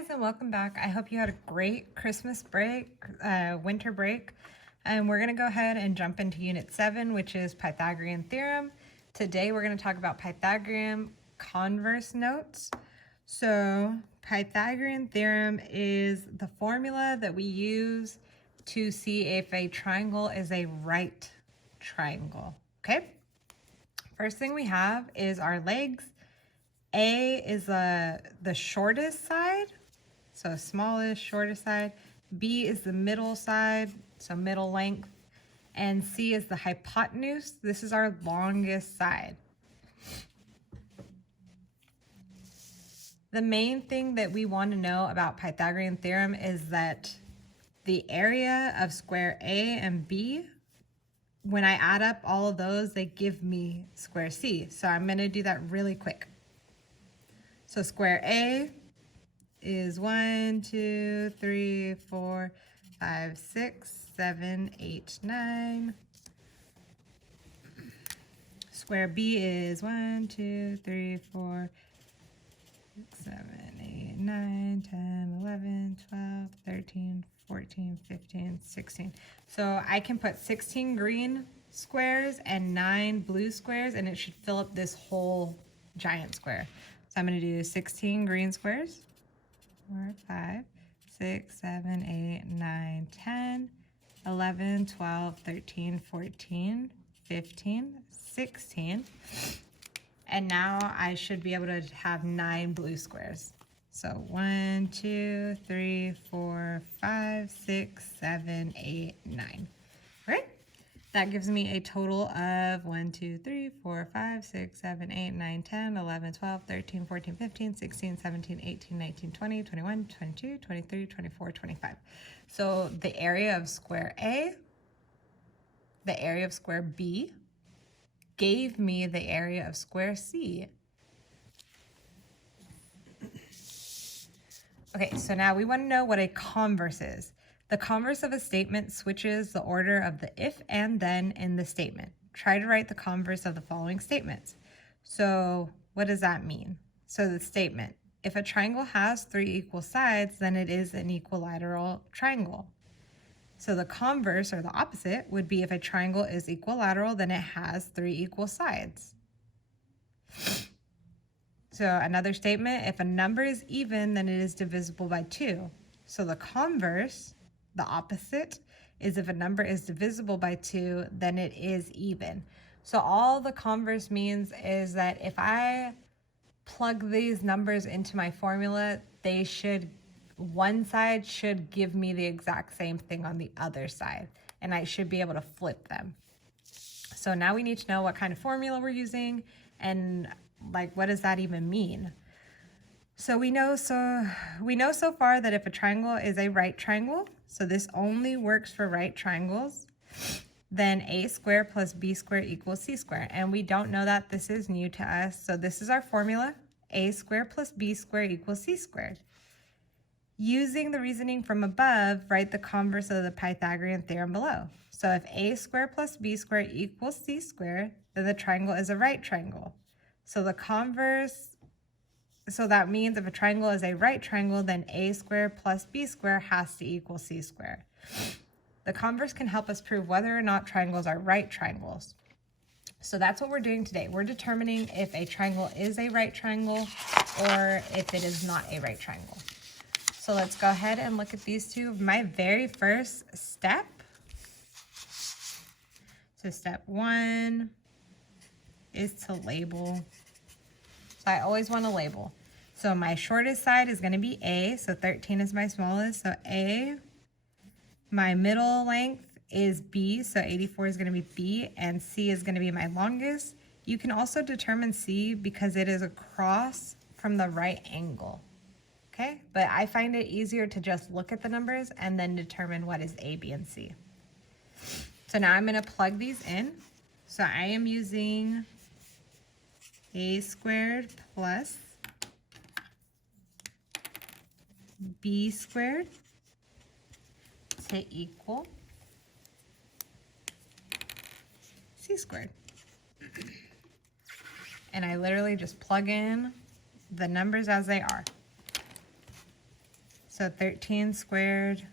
guys, and welcome back. I hope you had a great Christmas break, winter break. And we're going to go ahead and jump into Unit 7, which is Pythagorean Theorem. Today we're going to talk about Pythagorean converse notes. So Pythagorean Theorem is the formula that we use to see if a triangle is a right triangle. Okay? First thing we have is our legs. A is the shortest side, so smallest, shortest side. B is the middle side, so middle length. And C is the hypotenuse. This is our longest side. The main thing that we want to know about Pythagorean theorem is that the area of square A and B, when I add up all of those, they give me square C. So I'm going to do that really quick. So square A is 1, 2, 3, 4, 5, 6, 7, 8, 9. Square B is 1, 2, 3, 4, 6, 7, 8, 9, 10, 11, 12, 13, 14, 15, 16. So I can put 16 green squares and 9 blue squares, and it should fill up this whole giant square. So I'm going to do 16 green squares, 4, 5, 6, 7, 8, 9, 10, 11, 12, 13, 14, 15, 16. And now I should be able to have 9 blue squares. So 1, 2, 3, 4, 5, 6, 7, 8, 9. All right? That gives me a total of 1, 2, 3, 4, 5, 6, 7, 8, 9, 10, 11, 12, 13, 14, 15, 16, 17, 18, 19, 20, 21, 22, 23, 24, 25. So the area of square A, the area of square B, gave me the area of square C. Okay, so now we want to know what a converse is. The converse of a statement switches the order of the if and then in the statement. Try to write the converse of the following statements. So what does that mean? So the statement, if a triangle has 3 equal sides, then it is an equilateral triangle. So the converse, or the opposite, would be if a triangle is equilateral, then it has 3 equal sides. So another statement, if a number is even, then it is divisible by 2. So the converse, the opposite, is if a number is divisible by 2, then it is even. So all the converse means is that if I plug these numbers into my formula, one side should give me the exact same thing on the other side, and I should be able to flip them. So now we need to know what kind of formula we're using and like what does that even mean? So we know so far that if a triangle is a right triangle, so this only works for right triangles, then a squared plus b squared equals c squared. And we don't know that. This is new to us. So this is our formula. A squared plus b squared equals c squared. Using the reasoning from above, write the converse of the Pythagorean theorem below. So if a squared plus b squared equals c squared, then the triangle is a right triangle. So the converse, so that means if a triangle is a right triangle, then a squared plus b squared has to equal c squared. The converse can help us prove whether or not triangles are right triangles. So that's what we're doing today. We're determining if a triangle is a right triangle or if it is not a right triangle. So let's go ahead and look at these two. My very first step. So step 1 is to label. So I always want to label. So my shortest side is going to be A, so 13 is my smallest, so A. My middle length is B, so 84 is going to be B, and C is going to be my longest. You can also determine C because it is across from the right angle, okay? But I find it easier to just look at the numbers and then determine what is A, B, and C. So now I'm going to plug these in. So I am using a squared plus b squared to equal c squared. And I literally just plug in the numbers as they are. So 13 squared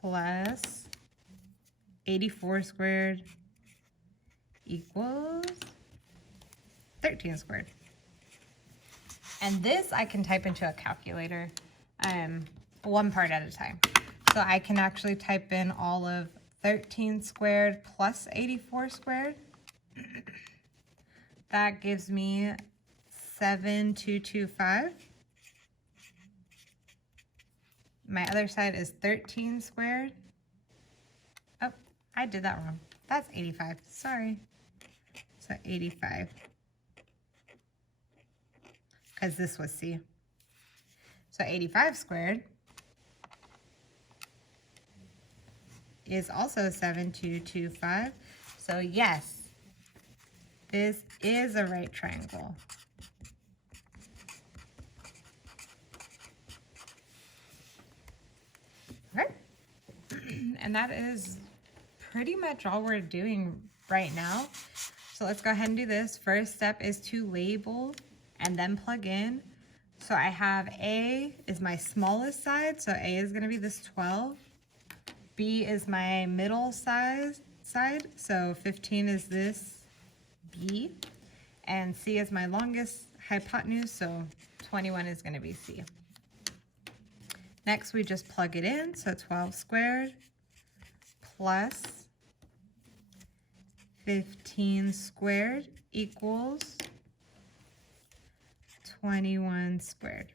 plus 84 squared equals 13 squared. And this I can type into a calculator, one part at a time. So I can actually type in all of 13 squared plus 84 squared. That gives me 7,225. My other side is 13 squared. Oh, I did that wrong. That's 85, sorry. So 85. Because this was C. So 85 squared is also 7,225. So yes, this is a right triangle. Okay. And that is pretty much all we're doing right now. So let's go ahead and do this. First step is to label and then plug in. So I have A is my smallest side, so A is going to be this 12. B is my middle side, so 15 is this B. And C is my longest hypotenuse, so 21 is going to be C. Next, we just plug it in, so 12 squared plus 15 squared equals 21 squared.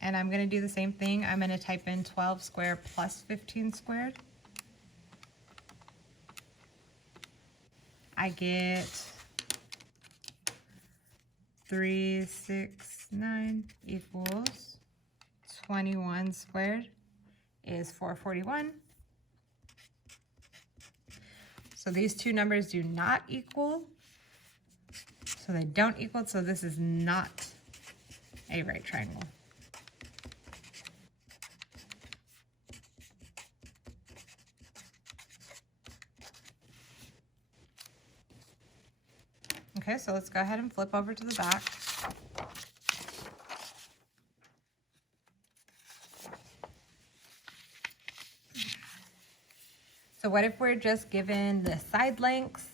And I'm going to do the same thing. I'm going to type in 12 squared plus 15 squared. I get 369 equals 21 squared is 441. So these two numbers do not equal. So they don't equal, so this is not a right triangle. Okay, so let's go ahead and flip over to the back. So what if we're just given the side lengths?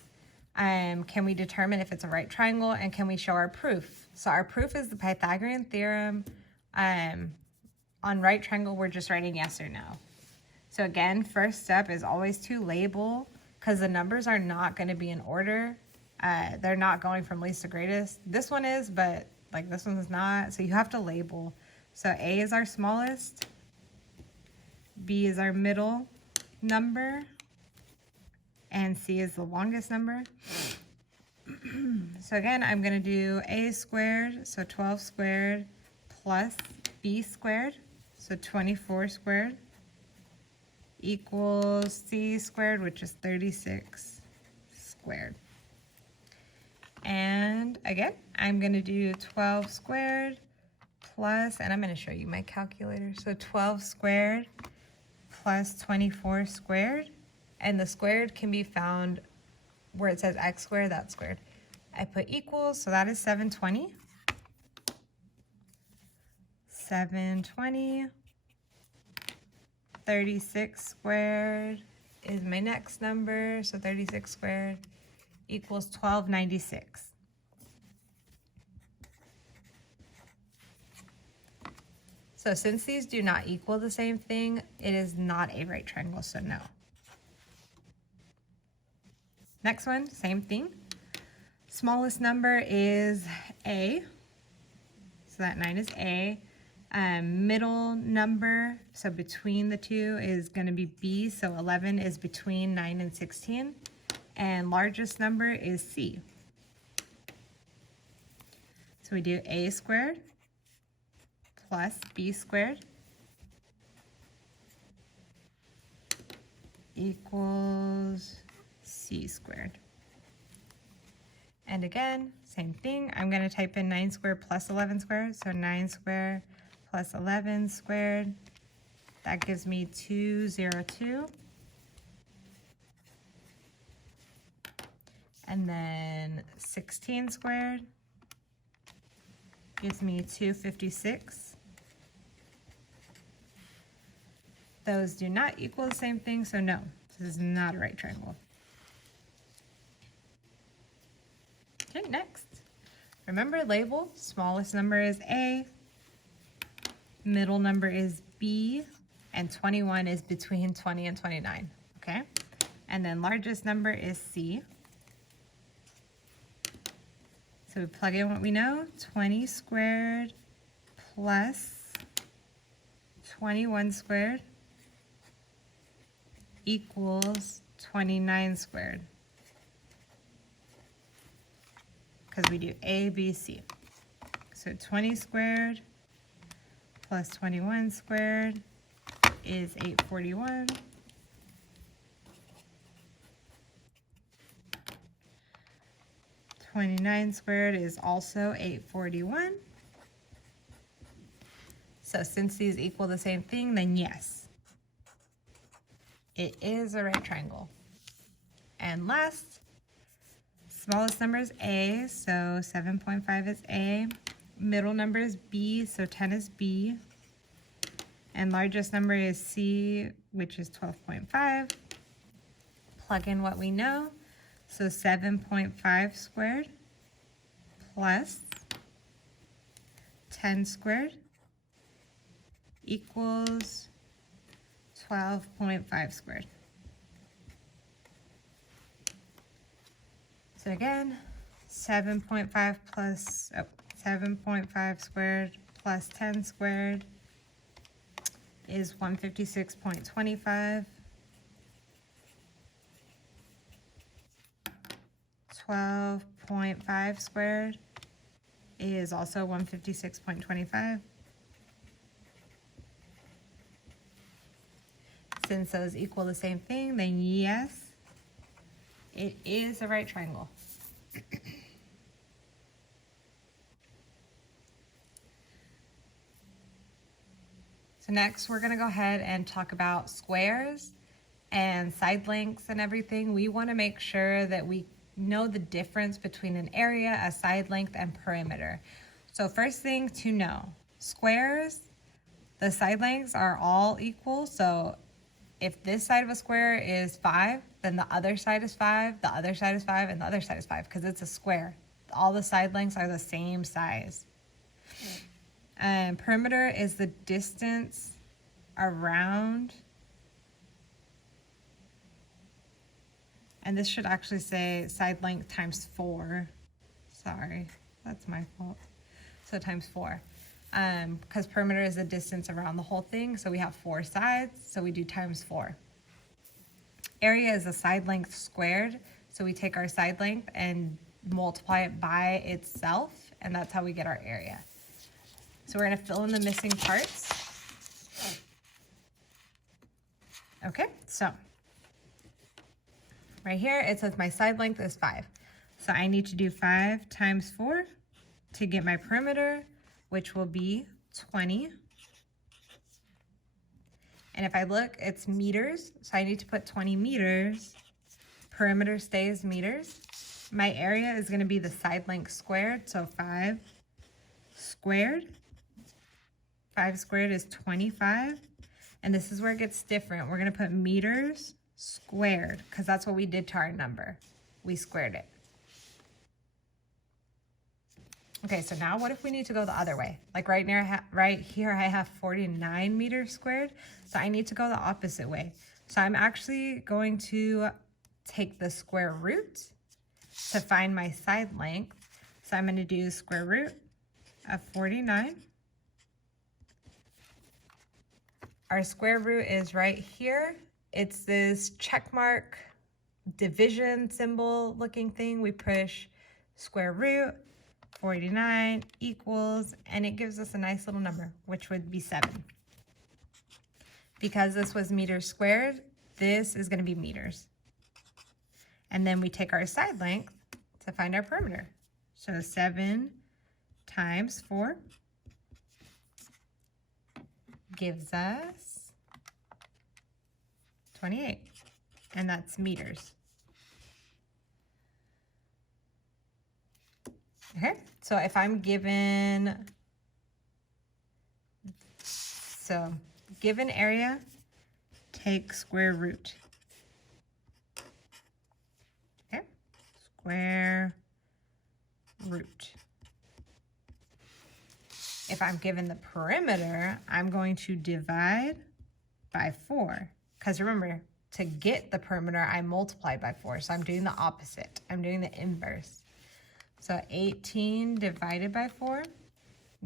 Can we determine if it's a right triangle, and can we show our proof? So our proof is the Pythagorean theorem. On right triangle, we're just writing yes or no. So again, first step is always to label, because the numbers are not going to be in order. They're not going from least to greatest. This one is, but like this one is not. So you have to label. So A is our smallest. B is our middle number. And C is the longest number. So again, I'm going to do A squared, so 12 squared, plus B squared, so 24 squared, equals C squared, which is 36 squared. And again, I'm going to do 12 squared plus, and I'm going to show you my calculator, so 12 squared plus 24 squared. And the squared can be found where it says x squared, that's squared. I put equals, so that is 720. 720. 36 squared is my next number, so 36 squared equals 1296. So since these do not equal the same thing, it is not a right triangle, so no. Next one, same thing. Smallest number is A, so that 9 is A. Middle number, so between the two, is going to be B, so 11 is between 9 and 16. And largest number is C. So we do A squared plus B squared equals C squared. And again, same thing. I'm going to type in 9 squared plus 11 squared. So 9 squared plus 11 squared. That gives me 202. And then 16 squared gives me 256. Those do not equal the same thing, so no, this is not a right triangle. Okay, next. Remember label, smallest number is A, middle number is B, and 21 is between 20 and 29, okay? And then largest number is C. So we plug in what we know, 20 squared plus 21 squared equals 29 squared. Because we do A, B, C. So 20 squared plus 21 squared is 841. (29 squared is also 841. So since these equal the same thing, then yes, it is a right triangle. And last, smallest number is A, so 7.5 is A. Middle number is B, so 10 is B. And largest number is C, which is 12.5. Plug in what we know. So 7.5 squared plus 10 squared equals 12.5 squared. So again, 7.5 plus 7.5 squared plus 10 squared is 156.25. 12.5 squared is also 156.25. Since those equal the same thing, then yes, it is a right triangle. So next we're going to go ahead and talk about squares and side lengths and everything. We want to make sure that we know the difference between an area, a side length, and perimeter. So first thing to know, squares, the side lengths are all equal. So if this side of a square is 5, then the other side is 5, the other side is 5, and the other side is 5 because it's a square. All the side lengths are the same size. And perimeter is the distance around. And this should actually say side length times 4. Sorry, that's my fault. So times 4. Because perimeter is the distance around the whole thing, so we have 4 sides, so we do times 4. Area is a side length squared, so we take our side length and multiply it by itself, and that's how we get our area. So we're going to fill in the missing parts. Okay, so right here, it says my side length is 5. So I need to do 5 times 4 to get my perimeter, which will be 20. And if I look, it's meters. So I need to put 20 meters. Perimeter stays meters. My area is going to be the side length squared. So 5 squared. 5 squared is 25. And this is where it gets different. We're going to put meters squared because that's what we did to our number. We squared it. Okay, so now what if we need to go the other way? Like right here I have 49 meters squared, so I need to go the opposite way. So I'm actually going to take the square root to find my side length. So I'm going to do square root of 49. Our square root is right here. It's this check mark division symbol looking thing. We push square root 49 equals, and it gives us a nice little number, which would be 7. Because this was meters squared, this is going to be meters. And then we take our side length to find our perimeter. So 7 times 4 gives us 28, and that's meters. Okay, so if I'm given area take square root. Okay, square root. If I'm given the perimeter, I'm going to divide by 4. Because remember, to get the perimeter, I multiply by 4. So I'm doing the opposite. I'm doing the inverse. So 18 divided by 4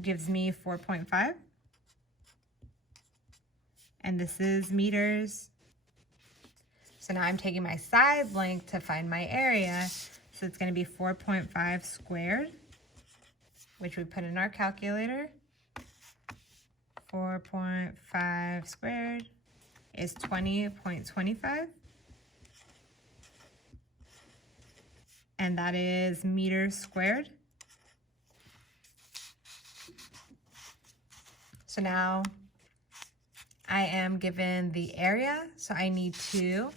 gives me 4.5. And this is meters. So now I'm taking my side length to find my area. So it's going to be 4.5 squared, which we put in our calculator. 4.5 squared is 20.25. And that is meters squared. So now I am given the area, so I need to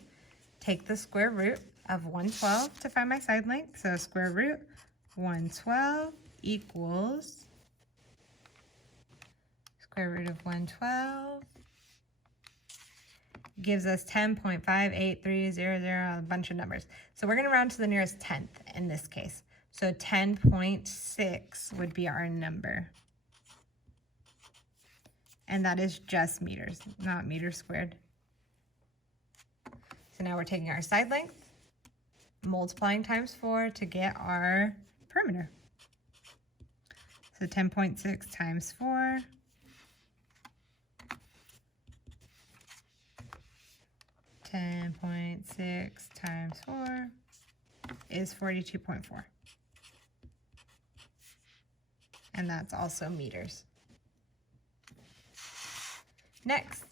take the square root of 112 to find my side length. So square root 112 equals square root of 112 gives us 10.58300, a bunch of numbers. So we're going to round to the nearest tenth in this case. So 10.6 would be our number. And that is just meters, not meters squared. So now we're taking our side length, multiplying times 4 to get our perimeter. So 10.6 times 4 10.6 times 4 is 42.4. And that's also meters. Next,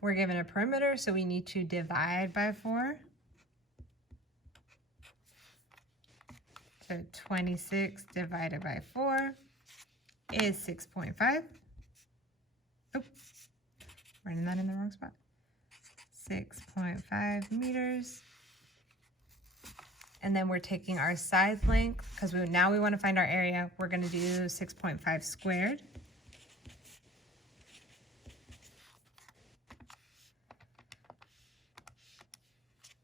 we're given a perimeter, so we need to divide by 4. So 26 divided by 4 is 6.5. Oh, writing that in the wrong spot. 6.5 meters. And then we're taking our side length, because now we want to find our area. We're going to do 6.5 squared.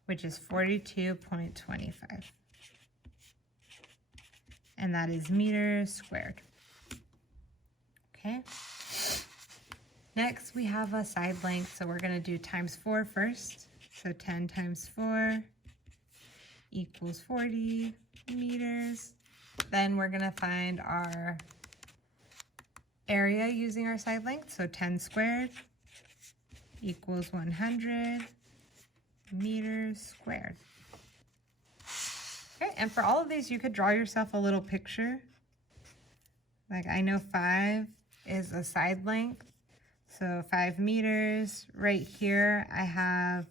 Which is 42.25. And that is meters squared. Okay. Next, we have a side length, so we're going to do times 4 first. So 10 times 4 equals 40 meters. Then we're going to find our area using our side length. So 10 squared equals 100 meters squared. Okay, and for all of these, you could draw yourself a little picture. Like I know 5 is a side length. So 5 meters. Right here, I have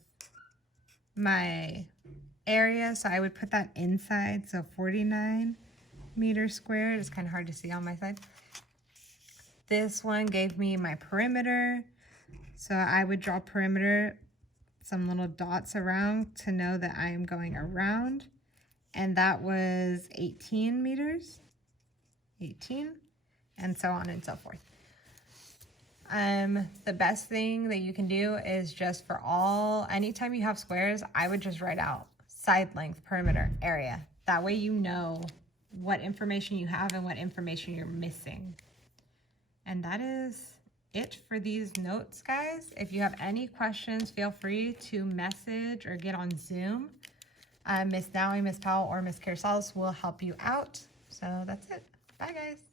my area, so I would put that inside. So 49 meters squared. It's kind of hard to see on my side. This one gave me my perimeter. So I would draw perimeter, some little dots around to know that I am going around. And that was 18 meters. 18. And so on and so forth. The best thing that you can do is just anytime you have squares, I would just write out side length, perimeter, area. That way you know what information you have and what information you're missing. And that is it for these notes, guys. If you have any questions, feel free to message or get on Zoom. Miss Nowie, Miss Powell, or Miss Carosalis will help you out. So that's it. Bye, guys.